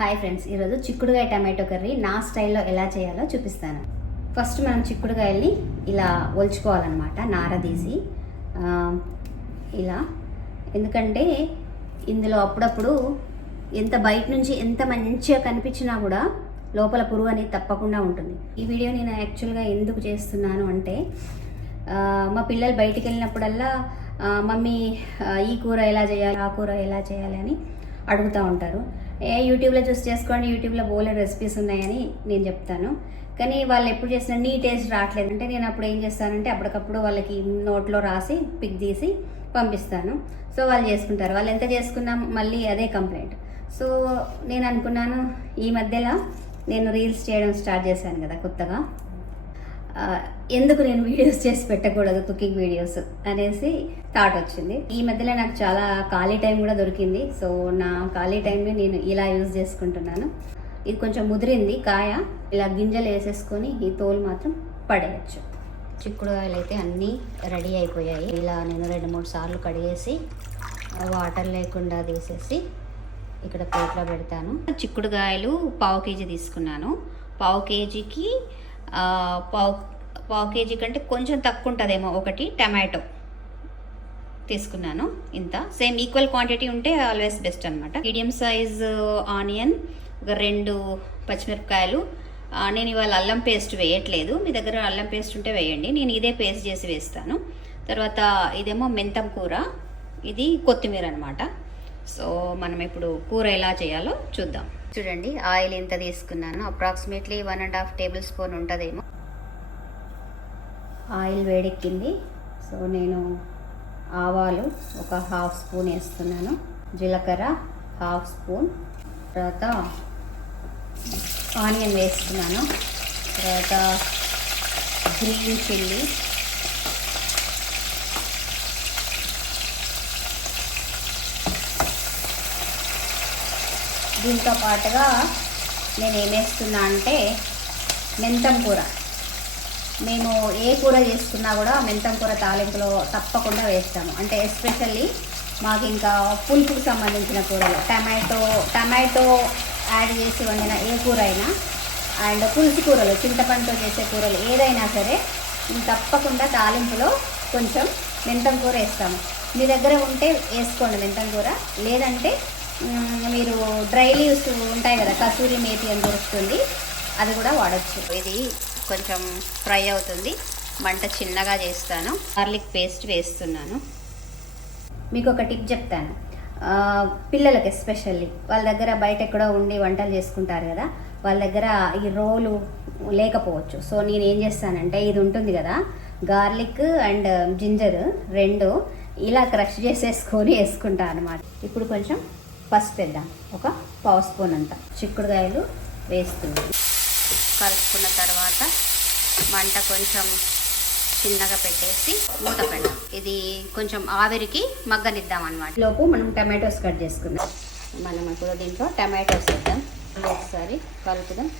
Hi friends ఈరోజు చిక్కుడుగాయ tomato curry నా స్టైల్లో ఎలా చేయాలో చూపిస్తాను. ఫస్ట్ మనం చిక్కుడుగాయల్ని ఇలా ఒలుచుకోవాలన్నమాట నార తీసి. ఇలా. ఎందుకంటే ఇందులో అప్పుడప్పుడు ఎంత బయట నుంచి ఎంత మంచిగా కనిపించినా కూడా లోపల పురుగు అనేది తప్పకుండా ఉంటుంది. ఈ వీడియో నేను యాక్చువల్గా ఎందుకు చేస్తున్నాను అంటే మా పిల్లలు బయటికి వెళ్ళినప్పుడల్లా మమ్మీ ఈ కూర ఎలా చేయాలి ఆ కూర ఎలా చేయాలి అని అడుగుతూ ఉంటారు. ఏ యూట్యూబ్లో చూసి చేసుకోండి యూట్యూబ్లో బోలే రెసిపీస్ ఉన్నాయని నేను చెప్తాను. కానీ వాళ్ళు ఎప్పుడు చేసిన నీ టేస్ట్ రావట్లేదు. అంటే నేను అప్పుడు ఏం చేస్తానంటే అప్పటికప్పుడు వాళ్ళకి నోట్లో రాసి పిక్ తీసి పంపిస్తాను. సో వాళ్ళు చేసుకుంటారు. వాళ్ళు ఎంత చేసుకున్నా మళ్ళీ అదే కంప్లైంట్ సో నేను అనుకున్నాను ఈ మధ్యలో నేను రీల్స్ చేయడం స్టార్ట్ చేశాను కదా కొత్తగా. ఎందుకు నేను వీడియోస్ చేసి పెట్టకూడదు కుకింగ్ వీడియోస్ అనేసి థాట్ వచ్చింది. ఈ మధ్యలో నాకు చాలా ఖాళీ టైం కూడా దొరికింది. సో నా ఖాళీ టైంని నేను ఇలా యూజ్ చేసుకుంటున్నాను. ఇది కొంచెం ముదిరింది కాయ. ఇలా గింజలు వేసేసుకొని ఈ తోలు మాత్రం పడేయచ్చు. చిక్కుడుకాయలు అయితే అన్నీ రెడీ అయిపోయాయి. ఇలా నేను రెండు మూడు సార్లు కడిగేసి వాటర్ లేకుండా తీసేసి ఇక్కడ ప్లేట్లో పెడతాను. చిక్కుడుకాయలు పావు కేజీ తీసుకున్నాను. పావు కేజీకి పావు పావు కేజీ కంటే కొంచెం తక్కువ ఉంటుందేమో ఒకటి టమాటో తీసుకున్నాను. ఇంత. సేమ్ ఈక్వల్ క్వాంటిటీ ఉంటే ఆల్వేస్ బెస్ట్ అనమాట మీడియం సైజ్ ఆనియన్ ఒక రెండు పచ్చిమిరపకాయలు. నేను ఇవాళ అల్లం పేస్ట్ వేయట్లేదు. మీ దగ్గర అల్లం పేస్ట్ ఉంటే వేయండి. నేను ఇదే పేస్ట్ చేసి వేస్తాను. తర్వాత ఇదేమో మెంతం కూర. ఇది కొత్తిమీర అనమాట సో మనం ఇప్పుడు కూర ఎలా చేయాలో చూద్దాం. చూడండి ఆయిల్ ఎంత తీసుకున్నాను approximately one and half tablespoon ఉంటుందేమో. ఆయిల్ వేడెక్కింది. సో నేను ఆవాలు ఒక హాఫ్ స్పూన్ వేస్తున్నాను. జీలకర్ర హాఫ్ స్పూన్. తర్వాత ఆనియన్ వేస్తున్నాను. తర్వాత గ్రీన్ చిల్లీ. దీంతో పాటుగా నేను ఏమేస్తున్నా అంటే మెంతం కూర. మేము ఏ కూర చేసుకున్నా కూడా మెంతం కూర తాలింపులో తప్పకుండా వేస్తాము. అంటే ఎస్పెషల్లీ మాకు ఇంకా పులుపుకి సంబంధించిన కూరలు. టమాటో టమాటో యాడ్ చేసి వండిన ఏ కూర అయినా అండ్ పులుసు కూరలు చింతపండుతో చేసే కూరలు ఏదైనా సరే తప్పకుండా తాలింపులో కొంచెం మెంతం కూర వేస్తాము. మీ దగ్గర ఉంటే వేసుకోండి మెంతం కూర. లేదంటే మీరు డ్రై లీవ్స్ ఉంటాయి కదా కసూరి మేతి అని దొరుకుతుంది. అది కూడా వాడచ్చు. ఇది కొంచెం ఫ్రై అవుతుంది. మంట చిన్నగా చేస్తాను. గార్లిక్ పేస్ట్ వేస్తున్నాను. మీకు ఒక టిప్ చెప్తాను. పిల్లలకి ఎస్పెషల్లీ వాళ్ళ దగ్గర బయట ఎక్కడో ఉండి వంటలు చేసుకుంటారు కదా వాళ్ళ దగ్గర ఈ రోలు లేకపోవచ్చు. సో నేను ఏం చేస్తానంటే ఇది ఉంటుంది కదా గార్లిక్ అండ్ జింజర్ రెండు ఇలా క్రష్ చేసేసుకొని వేసుకుంటాను అనమాట ఇప్పుడు కొంచెం పసుపు వేద్దాం. ఒక పావు స్పూన్ అంత. చిక్కుడుకాయలు వేస్తుంది కలుపుకున్న తర్వాత మంట కొంచెం చిన్నగా పెట్టేసి మూత పెడదాం. ఇది కొంచెం ఆవిరికి మగ్గనిద్దాం అనమాట లోపు మనం టమాటోస్ కట్ చేసుకుందాం. మనం ఇప్పుడు దీంట్లో టమాటోస్ వేద్దాం. ఒకసారి కలుపుదాం.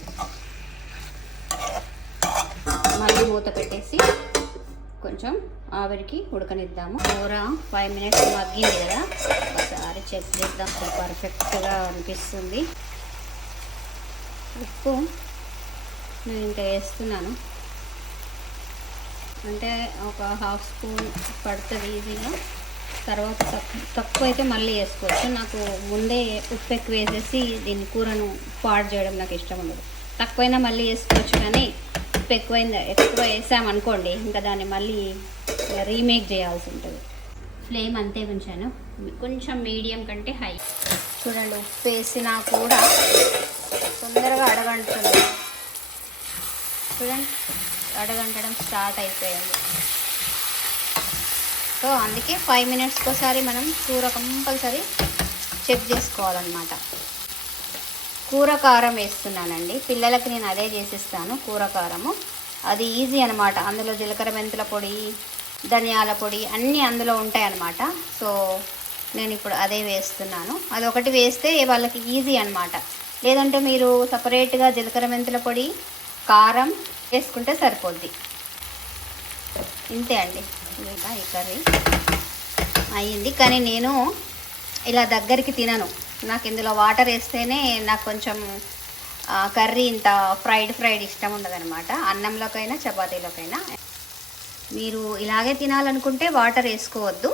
మళ్ళీ మూత పెట్టేసి కొంచెం ఆవిరికి ఉడకనిద్దాము. కూర ఫైవ్ మినిట్స్ మగ్గింది కదా. ఒకసారి చెక్ చేద్దాం. పర్ఫెక్ట్గా అనిపిస్తుంది. ఉప్పు నేను ఇంకా వేస్తున్నాను. అంటే ఒక హాఫ్ స్పూన్ పడుతుంది ఈజీగా. తర్వాత తక్కువ తక్కువ అయితే మళ్ళీ వేసుకోవచ్చు. నాకు ముందే ఉప్పు ఎక్కువ వేసేసి దీని కూరను పాడు చేయడం నాకు ఇష్టం ఉండదు. తక్కువైనా మళ్ళీ వేసుకోవచ్చు కానీ ఉప్పు ఎక్కువైంది ఎక్కువ వేసామనుకోండి ఇంకా దాన్ని మళ్ళీ రీమేక్ చేయాల్సి ఉంటుంది. ఫ్లేమ్ అంతే ఉంచాను. కొంచెం మీడియం కంటే హై. చూడండి ఉప్పు వేసినా కూడా తొందరగా అడగంటుంది చూడండి అడగంటడం స్టార్ట్ అయిపోయింది. సో అందుకే ఫైవ్ మినిట్స్కి ఒకసారి మనం కూర కంపల్సరీ చెక్ చేసుకోవాలన్నమాట. కూర కారం వేస్తున్నానండి. పిల్లలకి నేను అదే చేసిస్తాను కూర కారము అది ఈజీ అనమాట అందులో జీలకర్ర మెంతుల పొడి ధనియాల పొడి అన్నీ అందులో ఉంటాయన్నమాట. సో నేను ఇప్పుడు అదే వేస్తున్నాను. అది ఒకటి వేస్తే వాళ్ళకి ఈజీ అనమాట లేదంటే మీరు సపరేట్గా జీలకర్ర మెంతుల పొడి కారం వేసుకుంటే సరిపోద్ది. ఇంతే అండి. ఇంకా ఈ కర్రీ అయ్యింది. కానీ నేను ఇలా దగ్గరికి తినను. నాకు ఇందులో వాటర్ వేస్తేనే నాకు కొంచెం కర్రీ ఇంత ఫ్రైడ్ ఫ్రైడ్ ఇష్టం ఉండదన్నమాట. అన్నంలోకైనా చపాతీలోకైనా. మీరు ఇలాగే తినాలనుకుంటే వాటర్ వేసుకోవద్దు.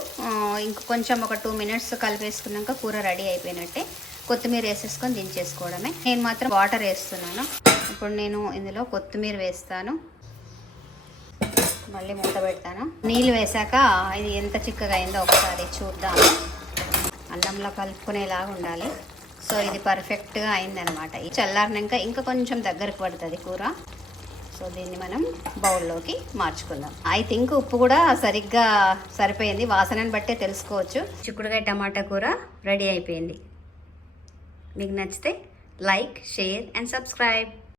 ఇంక కొంచెం ఒక టూ మినిట్స్ కలిపేసుకున్నాక కూర రెడీ అయిపోయినట్టే కొత్తిమీర వేసేసుకొని దించేసుకోవడమే. నేను మాత్రం వాటర్ వేస్తున్నాను. ఇప్పుడు నేను ఇందులో కొత్తిమీర వేస్తాను. మళ్ళీ మూత పెడతాను. నీళ్ళు వేసాక ఇది ఎంత చిక్కగా అయిందో ఒకసారి చూద్దాము. అన్నంలో కలుపుకునేలాగా ఉండాలి. సో ఇది పర్ఫెక్ట్గా అయిందనమాట ఇది చల్లారినాక ఇంకా కొంచెం దగ్గరకు పడుతుంది కూర. సో దీన్ని మనం బౌల్లోకి మార్చుకుందాం. ఐ థింక్ ఉప్పు కూడా సరిగ్గా సరిపోయింది. వాసనని బట్టే తెలుసుకోవచ్చు. చిక్కుడుకాయ టమాటా కూర రెడీ అయిపోయింది. మీకు నచ్చితే లైక్ షేర్ అండ్ సబ్స్క్రైబ్.